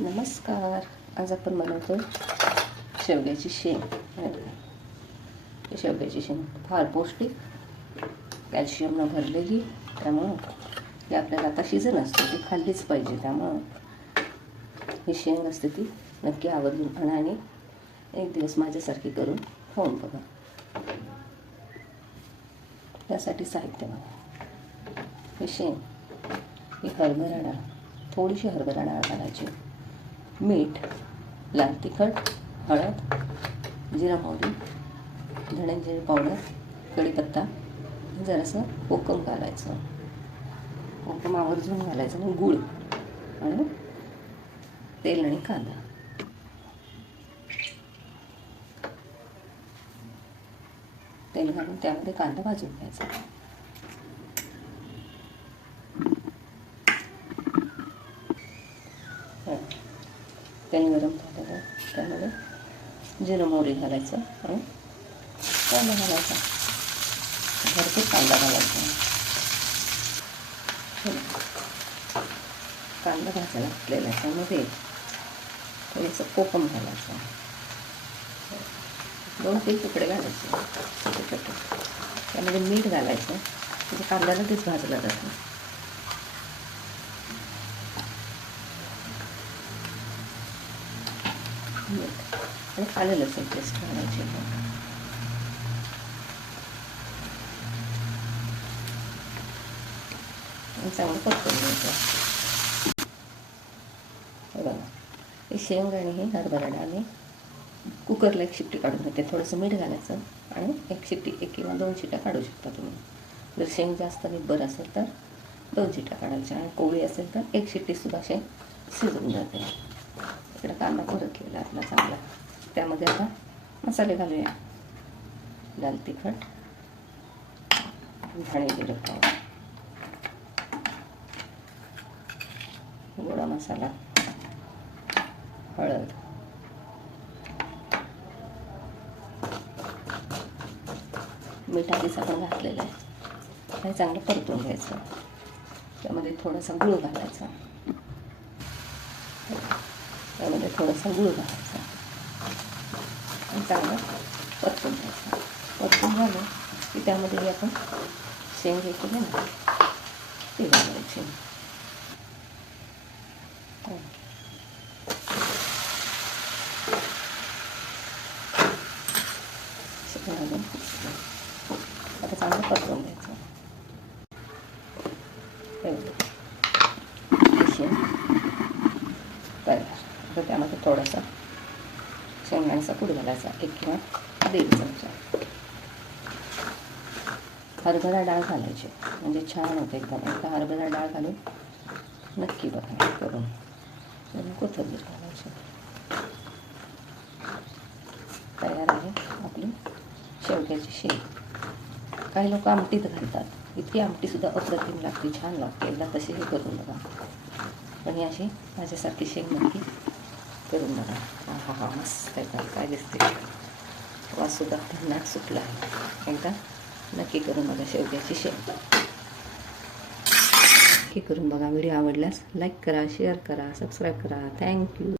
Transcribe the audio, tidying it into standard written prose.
नमस्कार. आज आपण बनवतो शेवग्याची शेंग. शेवग्याची शेंग फार पौष्टिक, कॅल्शियमनं भरलेली, त्यामुळं ती आपल्याला आता सीझन असतो, ती खाल्लीच पाहिजे. त्यामुळं ही शेंग असते ती नक्की आवर्जून आणा आणि एक दिवस माझ्यासारखी करून खाऊन बघा. त्यासाठी साहित्य बघा. ही शेंग, ही हरभरा डाळ, थोडीशी हरभरा डाळ घालायची, मीठ, लाल तिखट, हळद, जिरा मोहरी, धणे जिरे पावडर, कढीपत्ता, जरासं कोकम घालायचं. कोकम आवर्जून घालायचं आणि गूळ आणि तेल आणि कांदा. तेल घालून त्यामध्ये कांदा भाजून घ्यायचा. तेल गरम झालेलं त्यामध्ये जिरं मोहरी घालायचं आणि कांदा घालायचा. भरपूर कांदा घालायचा. कांदा भाजायला घातलेला आहे त्यामध्ये थोडंसं कोकम घालायचं. 2-3 तुकडे घालायचे छोटे छोटे. त्यामध्ये मीठ घालायचं म्हणजे कांदा लगेच भाजला जातो. आणि आलं लसूण पेस्ट घालायची. चांगलं परतून घ्यायचं. बघा, हे शेंग आणि हे हरभरा डाळ कुकरला 1 शिट्टी काढून घेते. थोडंसं मीठ घालायचं आणि 1 शिट्टी, 1 किंवा 2 शिट्ट्या काढू शकता तुम्ही. जर शेंग जास्त निब्बर असेल तर 2 शिट्ट्या काढायच्या आणि कोवळी असेल तर 1 शिट्टीसुद्धा शेंग शिजून जाते. इकडे कांदा परतलेला आपला चांगला. त्यामध्ये आता मसाले घालूया. लाल तिखट, धणे जिरे पावडर, गोडा मसाला, हळद, मीठ आधीच आपण घातलेलं आहे. हे चांगलं परतून घ्यायचं. त्यामध्ये थोडासा गूळ घालायचा. त्यामध्ये थोडासा गूळ घालायचा आणि चांगलं परतून घ्यायचं. परतून झालं की त्यामध्ये आपण शेंग हे केले ना ते घालायचे. आता चांगलं परतून घ्यायचं. शेंग तयार. तर त्यामध्ये थोडासा शेंगदाण्याचा कूट घालायचा, 1 किंवा 1.5 चमचा. हरभरा डाळ घालायची म्हणजे छान होते एकदम. एकदा हरभरा डाळ घालून नक्की बघा करून. कोथिंबीर घालायची. तयार आहे आपली शेवग्याची शेंग. काही लोक आमटीत घालतात. इतकी आमटीसुद्धा अप्रतिम लागते, छान लागते. एकदा तशीही करून बघा. पण ही अशी माझ्यासारखी शेंग नक्की करून बघा. हा हा मस्त आहे. काय दिसते, वाससुद्धा भन्नाट सुटला आहे. एकदा नक्की करून बघा शेवग्याची शेंग. नक्की करून बघा. व्हिडिओ आवडल्यास लाईक करा, शेअर करा, सबस्क्राईब करा. थँक्यू.